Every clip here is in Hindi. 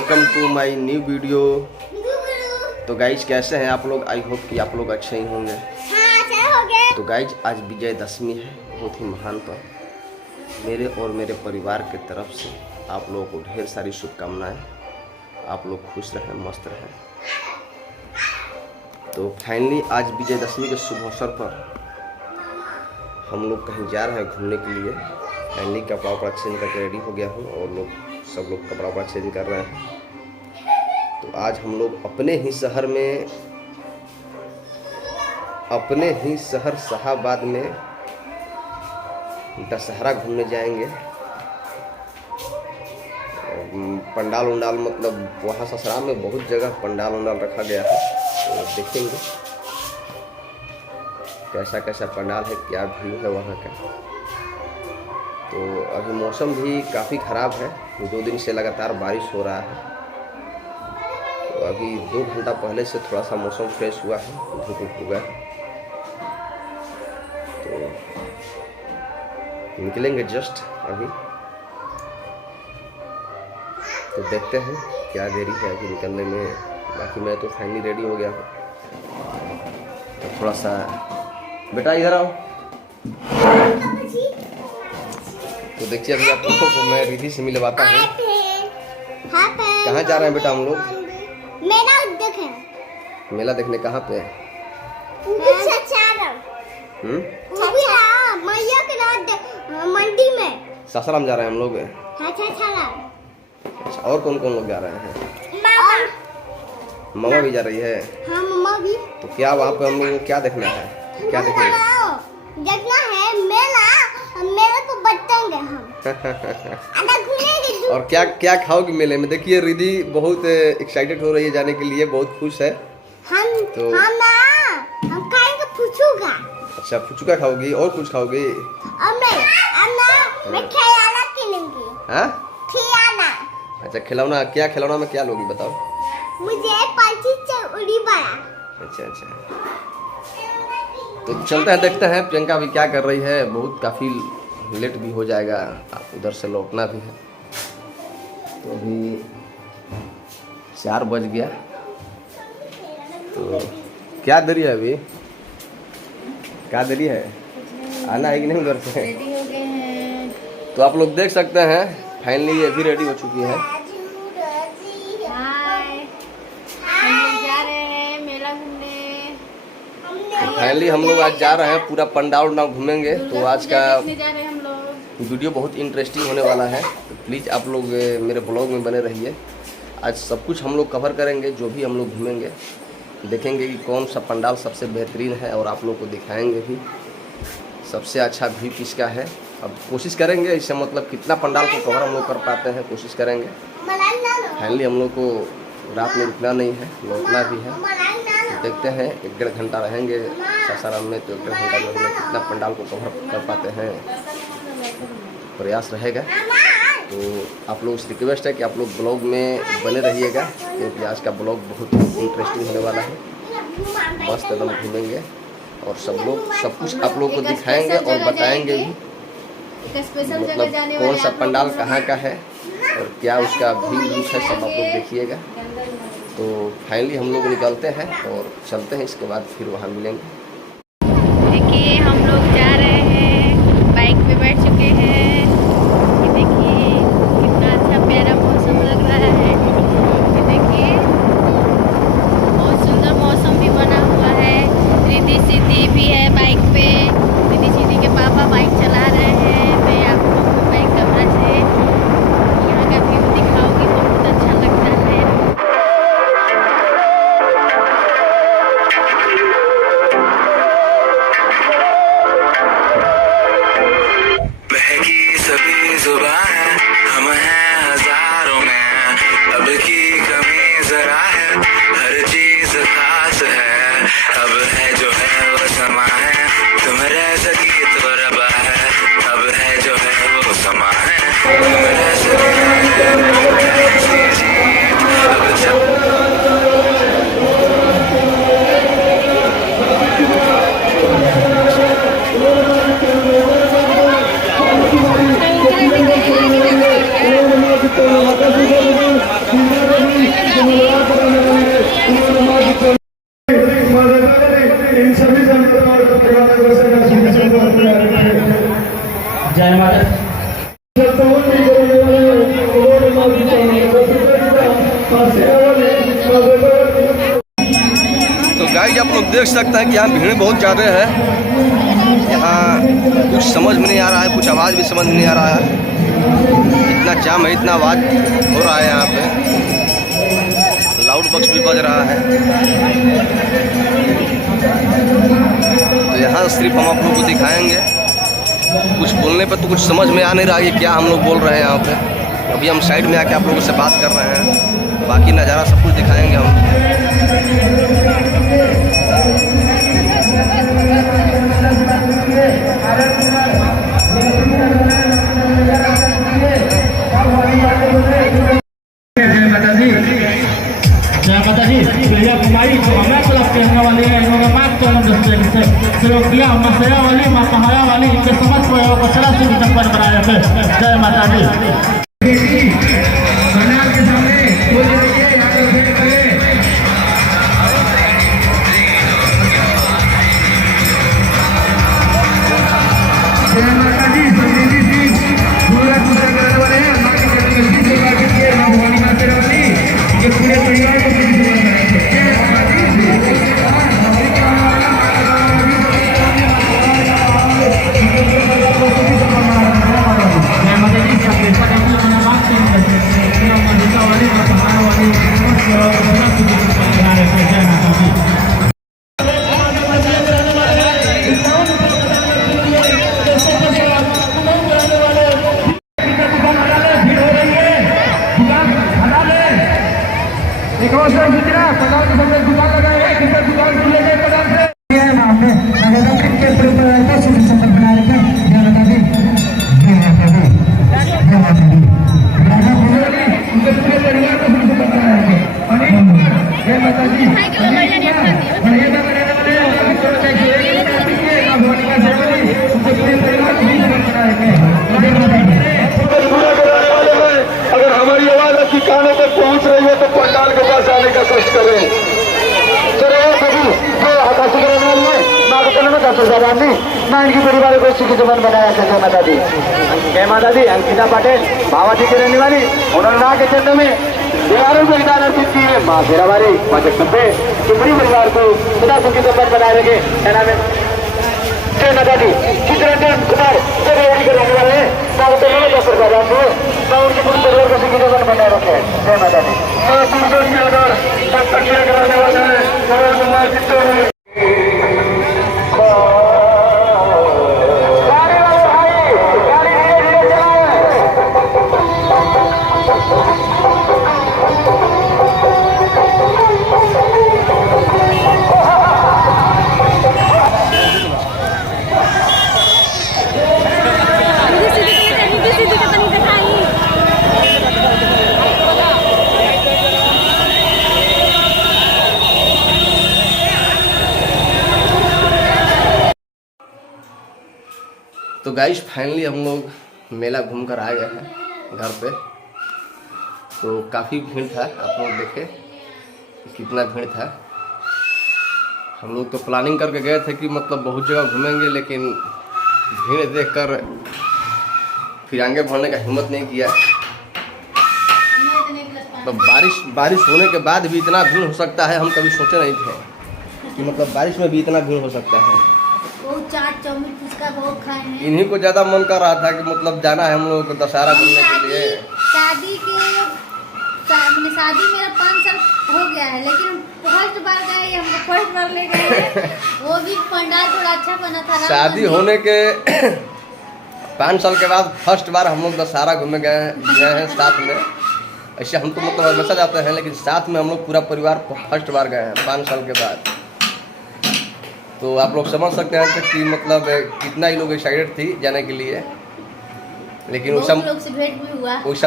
Welcome to my new video. तो गाइज कैसे हैं आप लोग? आई होप कि आप लोग अच्छे ही होंगे। तो गाइज आज विजयदशमी है, बहुत ही महान पर्व। मेरे और मेरे परिवार की तरफ से आप लोगों को ढेर सारी शुभकामनाएं। आप लोग खुश रहें, मस्त रहें। तो फाइनली आज विजयदशमी के शुभ अवसर पर हम लोग कहीं जा रहे हैं घूमने के लिए। फाइनली कपड़ा वपड़ा चेंज करके रेडी हो गया हूँ और सब लोग कपड़ा वपड़ा चेंज कर रहे हैं। तो आज हम लोग अपने ही शहर शाहाबाद में दशहरा घूमने जाएंगे। पंडाल उंडाल मतलब वहाँ ससुराल में बहुत जगह पंडाल उंडाल रखा गया है, तो देखेंगे कैसा कैसा पंडाल है, क्या व्यू है वहाँ का। तो अभी मौसम भी काफ़ी ख़राब है, 2 दिन से लगातार बारिश हो रहा है। तो अभी 2 घंटा पहले से थोड़ा सा मौसम फ्रेश हुआ है, धूप हुआ है। तो निकलेंगे जस्ट अभी। तो देखते हैं क्या देरी है अभी निकलने में। बाकी मैं तो फाइनली रेडी हो गया हूँ। तो थोड़ा सा बेटा इधर आओ। तो देखिए अभी आप लोगों को मैं रिधि से मिलवाता हूँ। कहाँ जा रहे हैं बेटा हम लोग? मेला देखने। कहाँ पे? मंडी में। सासाराम जा रहे हैं हम लोग। अच्छा, और कौन कौन लोग जा रहे हैं? मामा भी जा रही है। हाँ, मामा भी। तो क्या वहाँ पे हम लोग को क्या देखना है? क्या देखेंगे? देखना है मेला। मेला तो बटेंगे हम। और क्या क्या खाओगी मेले में? देखिए रिधि बहुत एक्साइटेड हो रही है जाने के लिए, बहुत खुश है। हम खाएंगे फुचुका। अच्छा, फुचुका खाओगी? और कुछ खाओगी? मैं खिलौना किनूंगी। हाँ, खिलौना। अच्छा खिलौना। क्या खिलौना में क्या लोगी बताओ? मुझे पंछी उड़ी बड़ा। अच्छा अच्छा, तो चलते हैं, देखते हैं प्रियंका अभी क्या कर रही है। बहुत काफ़ी लेट भी हो जाएगा, उधर से लौटना भी है। तो अभी 4 बज गया। तो क्या देरी है अभी? क्या देरी है? आना है कि नहीं घर से? रेडी हो गए हैं। तो आप लोग देख सकते हैं फाइनली ये भी रेडी हो चुकी है। फाइनली हम लोग आज जा रहे हैं, पूरा पंडाल उंडाल घूमेंगे। तो आज का वीडियो बहुत इंटरेस्टिंग होने वाला है। तो प्लीज़ आप लोग मेरे ब्लॉग में बने रहिए। आज सब कुछ हम लोग कवर करेंगे, जो भी हम लोग घूमेंगे देखेंगे कि कौन सा पंडाल सबसे बेहतरीन है और आप लोग को दिखाएंगे भी सबसे अच्छा व्यू किसका है। अब कोशिश करेंगे, इससे मतलब कितना पंडाल को कवर हम लोग कर पाते हैं, कोशिश करेंगे। फाइनली हम लोग को रात में रुकना नहीं है, लौटना भी है। देखते हैं 1-1.5 घंटा रहेंगे सासाराम में, तो 1-1.5 घंटा में हम लोग कितना पंडाल को कवर कर पाते हैं, प्रयास रहेगा। तो आप लोग से रिक्वेस्ट है कि आप लोग ब्लॉग में बने रहिएगा, क्योंकि आज का ब्लॉग बहुत इंटरेस्टिंग होने वाला है। मस्त एकदम घूमेंगे और सब कुछ आप लोग को दिखाएंगे और बताएंगे भी, मतलब कौन सा पंडाल कहाँ का है और क्या उसका व्यू है, सब आप लोग देखिएगा। तो फाइनली हम लोग निकलते हैं और चलते हैं, इसके बाद फिर वहाँ मिलेंगे। देखिए हम लोग जा रहे हैं, बाइक पे बैठ चुके हैं। ये देखिए कितना अच्छा प्यारा मौसम लग रहा है। ये देखिए बहुत सुंदर मौसम भी बना हुआ है। रिधि सीधी भी है बाइक पे। रिधि सीधी के पापा बाइक चला रहे हैं। मैं आप लोगों को बाइक कैमरा से यहाँ का व्यू दिखाऊंगी, बहुत अच्छा लगता है। तो गाइस आप लोग देख सकते हैं कि यहाँ भीड़ बहुत ज़्यादा है। यहाँ कुछ समझ में नहीं आ रहा है, कुछ आवाज़ भी समझ में नहीं आ रहा है। इतना जाम है, इतना आवाज़ हो रहा है यहाँ पे, लाउड बॉक्स भी बज रहा है। तो यहाँ सिर्फ हम आप लोग को दिखाएंगे, कुछ बोलने पर तो कुछ समझ में आ नहीं रहा है क्या हम लोग बोल रहे हैं यहाँ पे। अभी हम साइड में आके आप लोगों से बात कर रहे हैं, बाकी नज़ारा सब कुछ दिखाएंगे हम। जय माता दी। अगर हमारी आवाज आपकी कानों तक पहुंच रही है तो पंडाल के पास आने का कष्ट करें। मैं इनकी परिवार को सुखी जीवन बनाया जय माता दी। जय माता दी। अंकिता पटेल भावाजी की रहने वाली, उन्होंने राह के चंद में देवारों को विधान अर्पित की है। माँ शेरावारी माँ जगदम्बे पूरी परिवार को सदा सुखी जीवन बनाए रखे। क्या नाम है? जय माता दी। चित्रंजन कुमार रेवड़ी के रहने वाले हैं, मैं उनके परिवार को सुखी जीवन बनाए रखे। जय माता दी। कराने वाले हैं तो गाइस फाइनली हम लोग मेला घूम कर आ गए हैं घर पे। तो काफ़ी भीड़ था, आप लोग देखे कितना भीड़ था। हम लोग तो प्लानिंग करके गए थे कि मतलब बहुत जगह घूमेंगे, लेकिन भीड़ देखकर फिर आगे बढ़ने का हिम्मत नहीं किया। तो बारिश होने के बाद भी इतना भीड़ हो सकता है, हम कभी सोचे नहीं थे कि मतलब बारिश में भी इतना भीड़ हो सकता है। चाट चाउमीन फुचका बहुत खाए हैं। इन्हीं को ज़्यादा मन कर रहा था कि मतलब जाना है हम लोगों को दशहरा घूमने के लिए। शादी मेरा 5 साल हो गया है, लेकिन फर्स्ट बार गए, हम फर्स्ट बार ले गए। वो भी पंडाल थोड़ा अच्छा बना था। शादी होने के 5 साल के बाद फर्स्ट बार हम लोग दशहरा घूमने गए हैं साथ में। ऐसे हम तो मतलब हमेशा जाते हैं, लेकिन साथ में हम लोग पूरा परिवार फर्स्ट बार गए हैं 5 साल के बाद। तो आप लोग समझ सकते हैं कि मतलब कितना ही लोग एक्साइटेड थी जाने के लिए, लेकिन वैसा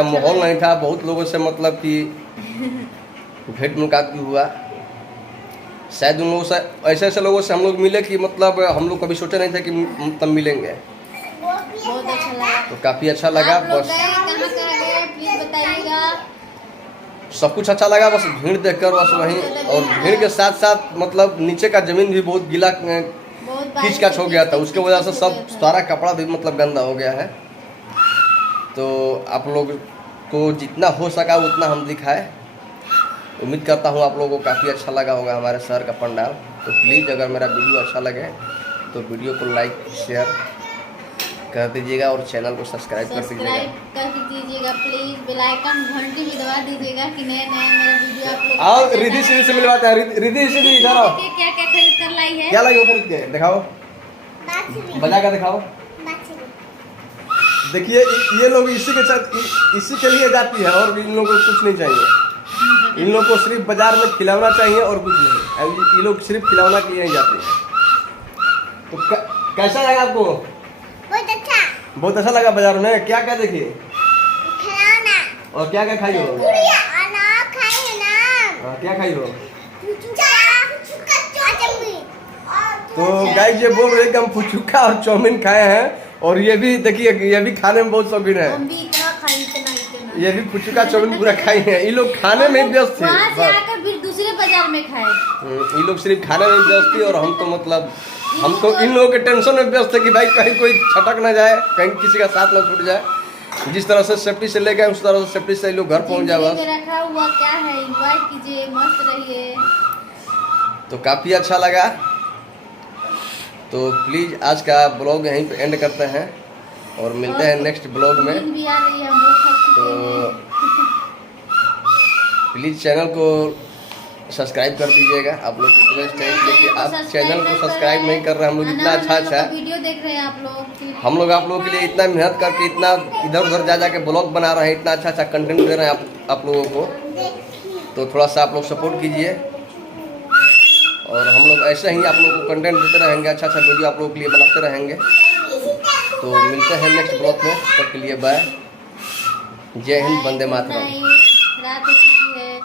माहौल नहीं था। बहुत लोगों से मतलब कि भेंट मुलाकात भी हुआ। शायद उन लोगों से ऐसे लोगों से हम लोग मिले कि मतलब हम लोग कभी सोचे नहीं थे कि तब मिलेंगे। बहुत अच्छा लगा। तो काफ़ी अच्छा लगा। बस प्लीज बताइएगा। सब कुछ अच्छा लगा, बस भीड़ देखकर बस वहीं। और भीड़ के साथ साथ मतलब नीचे का ज़मीन भी बहुत गीला कीच काच हो गया था, उसके वजह से सब सारा कपड़ा भी मतलब गंदा हो गया है। तो आप लोग को जितना हो सका उतना हम दिखाए। उम्मीद करता हूँ आप लोगों को काफ़ी अच्छा लगा होगा हमारे शहर का पंडाल। तो प्लीज़ अगर मेरा वीडियो अच्छा लगे तो वीडियो को लाइक शेयर कर दीजिएगा और चैनल को सब्सक्राइब कर दीजिएगा। सब्सक्राइब कर दीजिएगा प्लीज, बेल आइकन घंटी भी दबा दीजिएगा कि नए नए मेरा वीडियो आप लोग आओ रिद्धि श्री से मिलवाते हैं। रिद्धि श्री इधर आओ। क्या क्या खरीद कर लाई है? क्या लाई हो खरीद के? दिखाओ, बजा कर दिखाओ। देखिए ये लोग इसी के साथ इसी के लिए जाती है और इन लोगों को कुछ नहीं चाहिए। इन लोगों को सिर्फ बाजार में खिलौना चाहिए और कुछ नहीं। ये लोग सिर्फ खिलौना के लिए ही जाते हैं। तो कैसा लगा आपको? बहुत अच्छा। बहुत अच्छा लगा। बाजार में क्या क्या देखिए? खिलौना। और क्या क्या खाई हो? अनार खाई है ना। क्या खाई हो? चटनी। तो गाइस ये बोल रहे कि हम फुचुका और चाउमीन खाए हैं और ये भी देखिए ये भी खाने में बहुत शौकीन है। हम भी इतना खाई इतना। ये भी फुचुका चाउमीन पूरा खाए हैं। ये लोग खाने में व्यस्त थे। वहाँ से आकर फिर दूसरे बाजार में खाए। ये लोग सिर्फ खाने में व्यस्त थे और हम तो मतलब हम तो इन लोगों के टेंशन में व्यस्त थे कि भाई कहीं कोई छटक ना जाए, कहीं किसी का साथ ना छूट जाए। जिस तरह से सेफ्टी से ले गए उस तरह से सेफ्टी से लोग घर पहुंच जाए बस। रखा हुआ क्या है, एंजॉय कीजिए, मस्त रहिए। तो काफ़ी अच्छा लगा। तो प्लीज़ आज का ब्लॉग यहीं पे एंड करते हैं और मिलते हैं नेक्स्ट ब्लॉग में। नींद भी आ रही है, हम बहुत थक तो चुके हैं। प्लीज़ चैनल को सब्सक्राइब कर दीजिएगा। आप लोग रिक्वेस्ट है कि आप चैनल को सब्सक्राइब नहीं कर रहे। हम लोग इतना अच्छा वीडियो देख रहे हैं आप लोग। हम लोग आप लोगों के लिए इतना मेहनत करके इतना इधर उधर जा के ब्लॉग बना रहे हैं, इतना अच्छा कंटेंट दे रहे हैं आप लोगों को। तो थोड़ा सा आप लोग सपोर्ट कीजिए और हम लोग ऐसे ही आप लोगों को कंटेंट देते रहेंगे, अच्छा वीडियो आप लोगों के लिए बनाते रहेंगे। तो मिलते हैं नेक्स्ट ब्लॉग में, तब के लिए बाय। जय हिंद, वंदे मातरम। रात हो चुकी है।